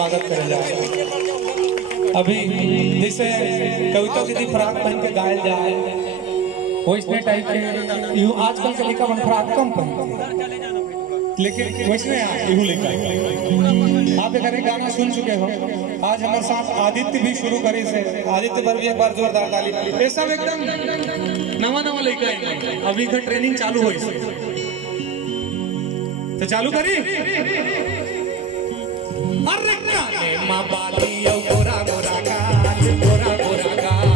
स्वागत करे जाए। अभी जैसे कविता दीदी फ्राक पहन के गायल जाए वैसने टाइप के यूं आजकल के लड़का मन फ्राक कम पहनते, लेकिन वैसने यूं लड़का आप एक गाना सुन चुके हो। आज हमारे साथ आदित्य भी शुरू करी से, आदित्य पर भी एक बार जोरदार ताली। ये सब एकदम नवा नवा लड़का है, अभी का ट्रेनिंग चालू हो इसे तो चालू करी। अरे काने मां बाली ओ गोरा गोरा गाल, गोरा गोरा गाल।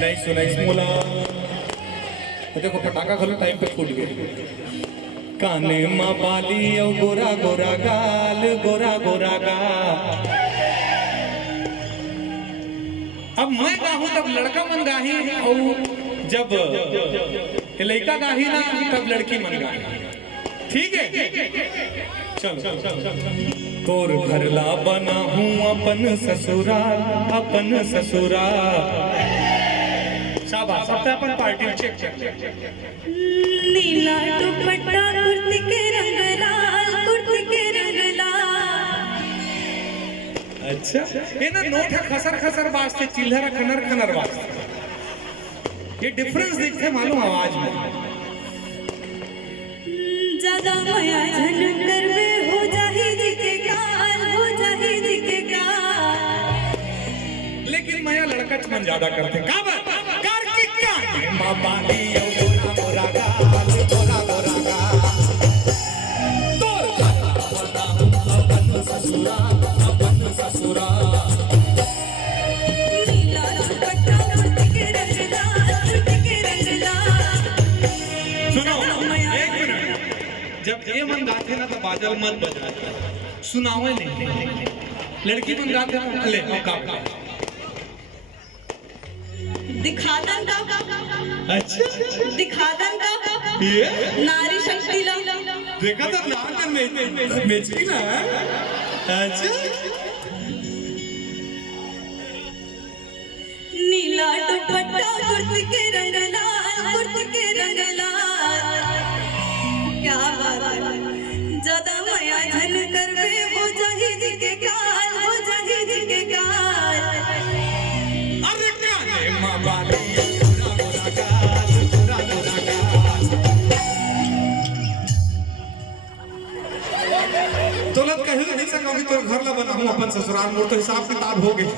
नहीं सुनाई मोला तो देखो पटाखा खोलो टाइम पे फूट गए। काने मां बाली ओ गोरा गोरा गाल, गोरा गोरा गाल। अब मैं गाहूं तब लड़का मन गाही और जब लड़का गाही ना तब लड़की मन गाही। ठीक है चलो। तोर घरला बना हूँ अपन ससुराल, अपन ससुराल। शाबाश, सबसे अपन पार्टी चेक चेक। नीला दुपट्टा कुर्ती के रंग लाल, कुर्ती के रंग लाल। अच्छा ये ना नोट है खसर खसर वास्ते, चिल्हर खनर खनर वास्ते। ये डिफरेंस दिखते मालूम आवाज में। ज्यादा माया झन करवे हो जाही जी के काल, हो जाही जी के काल। लेकिन माया लड़का मन ज्यादा करते का कर की का मां बाली ओ गोरा गोरा गाल, गोरा गोरा गाल। तोर बना अपन ससुराल, अपन ससुराल। नीला दुपट्टा कुर्ती के रंग लाल, कुर्ती के रंग लाल। सुनो एक मिनट, जब ये मन गाते ना तो बादल मत बजाए, सुनाओ नहीं। लड़की मन गाते ना ले का दिखादन का, अच्छा दिखादन का ये नारी शक्ति ला। देखा तो ना करने बेचती ना। अच्छा नीला दुपट्टा कुर्ती के रंग लाल, कुर्ती के रंग लाल। क्या बात है, ज्यादा माया झन करवे हो जाही जी के काल, हो जाही जी के काल। अरे काने मां बाली गोरा गोरा गाल, गोरा गोरा गाल। दौलत कहीं नहीं सका कि तोर घर ला बना हूं अपन ससुराल, मोर तो हिसाब किताब हो गई।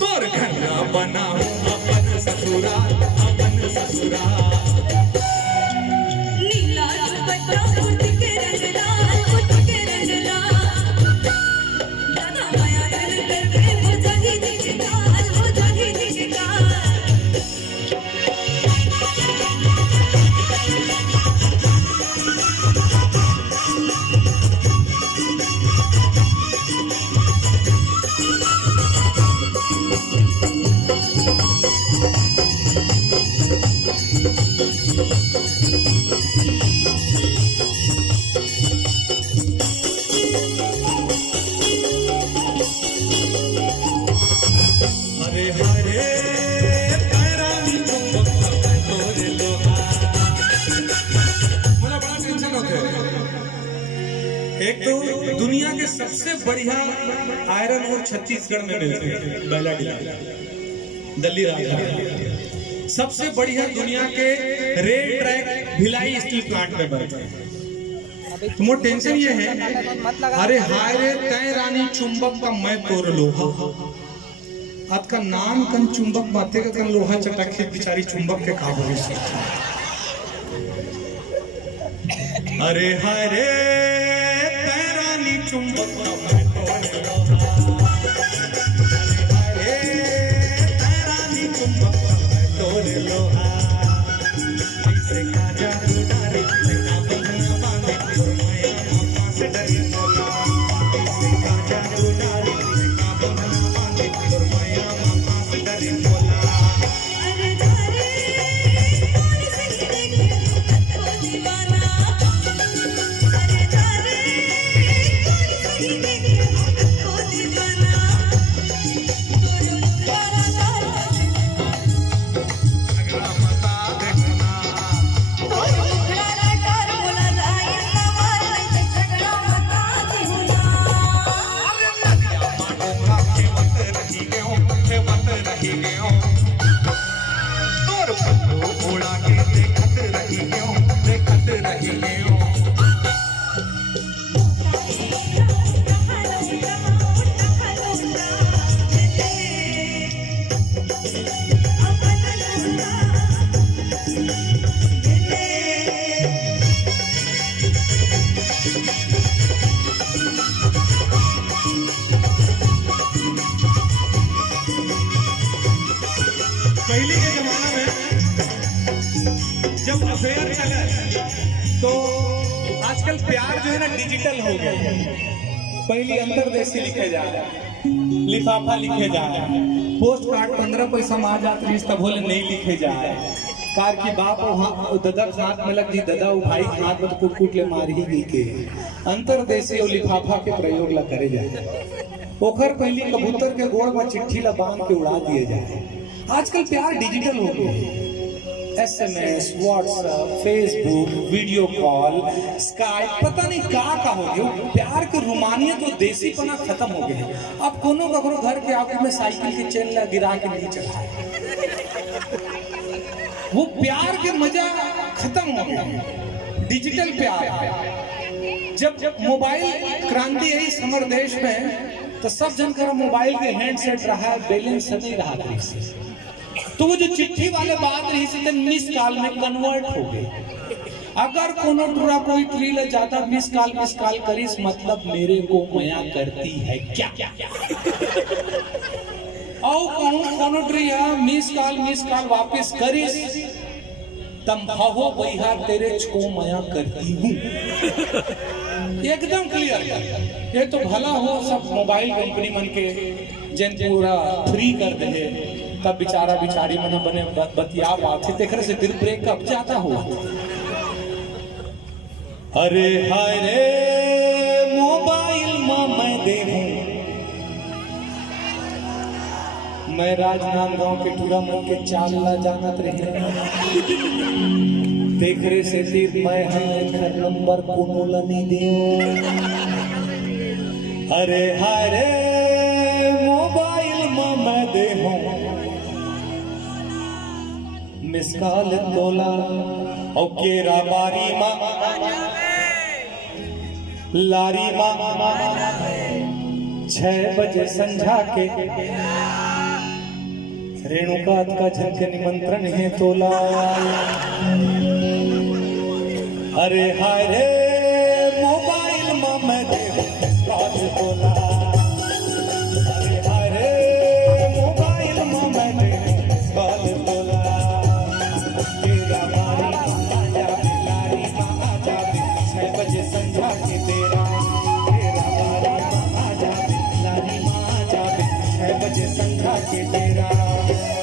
तोर घर ला बना हूं अपन ससुराल, अपन ससुराल। नीला दुपट्टा कुर्ती के रंग लाल, कुर्ती के रंग लाल। ज्यादा माया झन करवे हो जाही जी के काल, हो जाही जी के काल। हरे हरे पैरानी चुंबक तोरे लोहा। मुझे बड़ा टेंशन होते है। एक तो दुनिया के सबसे बढ़िया आयरन और छत्तीसगढ़ में मिलते हैं, बैलाडीला दिल्ली राजा। सबसे बढ़िया दुनिया के rail track Bhilai steel plant में बनते हैं। तुम टेंशन ये है, अरे हाय रे तय रानी चुंबक का मैं तोर लोहा। आज का नाम कन चुंबक बातें का कन लोहा चटक बिचारी चुंबक के का भविष्य। अरे हाय रे तय रानी चुंबक का मैं तोर लोहा। अरे हाय रे तय रानी चुंबक का मैं तोर लोहा। ऐसे काजा उडारे ना बंधना बांधे तोर माया मामा से डरे मोला। ऐसे काजा उडारे ना बंधना बांधे तोर माया मामा से डरे मोला। अरे जारे कौन से देखे हो दीवाना। अरे अफेयर चला तो आजकल प्यार जो है ना डिजिटल हो गया है। पहले अंतरदेशी लिखे जा रहा है, लिफाफा लिखे जा रहा है, पोस्ट कार्ड 15 पैसा में आ जाते रही तब बोले नहीं लिखे जा रहा है। कार की बाप ददा हाथ में लग जी, ददा भाई हाथ में तो कूट ले मार ही गई के अंतरदेशी और लिफाफा के प्रयोग ला करे जाए। ओखर पहली कबूतर के गोड़ में चिट्ठी ला बांध के उड़ा दिए जाए। आजकल प्यार डिजिटल हो गया, SMS, WhatsApp, Facebook, video call, Skype, पता नहीं का हो गया। प्यार के रोमानियत और देसीपना खत्म हो गया। अब कोनो ककरो घर के आगे में साइकिल के चेन ला गिरा के नहीं चढ़ा, वो प्यार के मजा खत्म हो गया। डिजिटल प्यार जब मोबाइल क्रांति आई समर देश में तो सब जन का मोबाइल के हैंडसेट रहा, बैलेंस नहीं रहा था, तो वो जो चिट्ठी वाले बात रही से मिस कॉल में कन्वर्ट हो गए। अगर कोनो टूरा कोई ट्री ले जाता मिस कॉल करिस मतलब मेरे को मया करती है क्या। और कोनो ट्री मिस कॉल वापस करिस तम भावो भैया तेरे को मया करती हूँ। एकदम क्लियर। ये तो भला हो सब मोबाइल कंपनी मन के जिन पूरा फ्री कर दे तब बेचारा बिचारी मन बने बतिया बात से देखने से दिल ब्रेकअप जाता हो। अरे हाय रे मोबाइल में मैं देखूं, मैं राजनांदगांव के टूरा मन के चाल ला जानत रहे। देखरे से तीर मैं हर नंबर कोनो ला नहीं देओ। अरे हाय रे मोबाइल में मैं देखूं, मिस कॉल तोला और केरा बारी माँ लारी माँ 6 बजे संझा के रेणुका का झलके निमंत्रण है तोला। अरे हाय रे मोबाइल में मैं देखूं मिस कॉल तोला। अरे हाय रे मोबाइल में मैं देखूं मिस कॉल तोला। संझा के तेरा आजा लारी माँ आजा 6 बजे संझा के तेरा।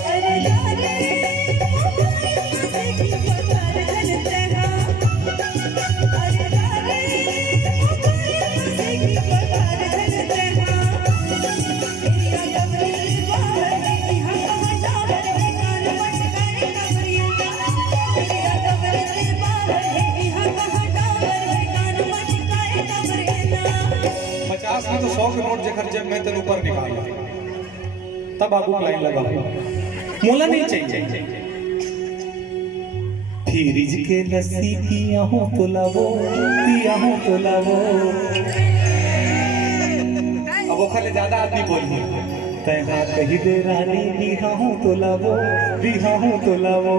अरे यारे देखी पत्थर घनते हैं, अरे यारे देखी पत्थर घनते हैं। या कबरी बाहर यहाँ कहाँ टावर है कान मटकाए कबरिया। या कबरी बाहर यहाँ कहाँ टावर है कान मटकाए कबरिया। 50 में तो 100 के नोट जेकर जब मैं तेरे ऊपर निकाला तब आगू लाइन लगा मोला नहीं चाहिए। फ्रिज के लस्सी पिया हूँ तो लावो, पिया हूँ तो लावो। अब वो खाले ज्यादा आदमी बोलिए तैहा कही दे रानी बिहा हूँ तो लावो, बिहा हूँ तो लावो।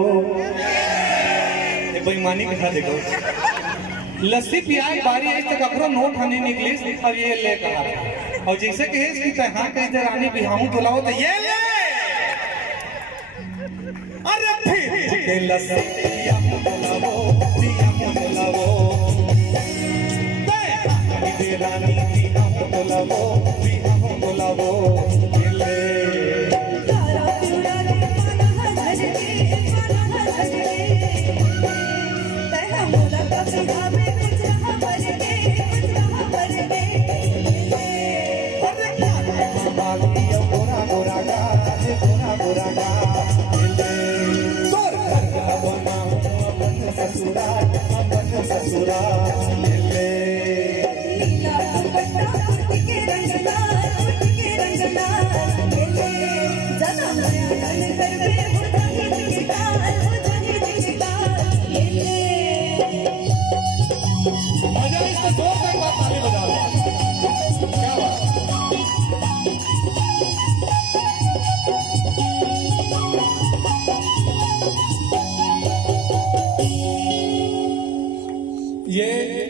ये बेईमानी के खा देखो, लस्सी पियाई बारी आज तक अखरो नोट हने निकली और ये ले कहा और जैसे कहे कि तैहा कही दे रानी बिहाऊ तो लाओ तो ये ले। अरे फिर के लस्सी पियाऊ तो लाओ, पियाऊ तो लाओ। तैहा कही दे रानी बिहाऊ तो लाओ, बिहाऊ तो लाओ। ये ले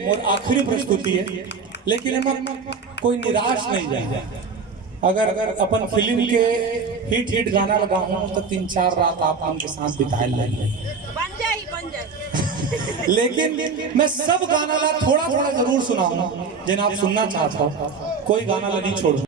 और आखिरी प्रस्तुति है, लेकिन हम कोई निराश नहीं जाए। अगर अपन फिल्म के हिट गाना लगा हूँ तो 3-4 रात आप उनके साथ बिताए लेंगे। बन जाए लेकिन मैं सब गाना ला थोड़ा थोड़ा जरूर सुनाऊंगा जिन्हें आप सुनना चाहता हो, कोई गाना ला नहीं छोड़ूंगा।